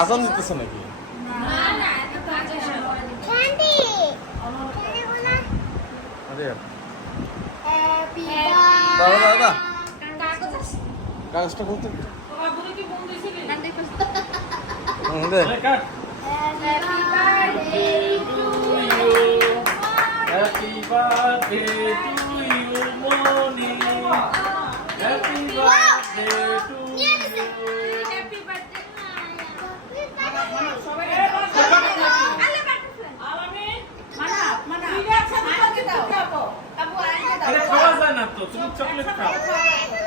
আজান দিতেছে নাকি? দাদা দাদা কাগজটা খুলতে। Happy birthday to you, Moni. Happy birthday to you. tudo chocolate.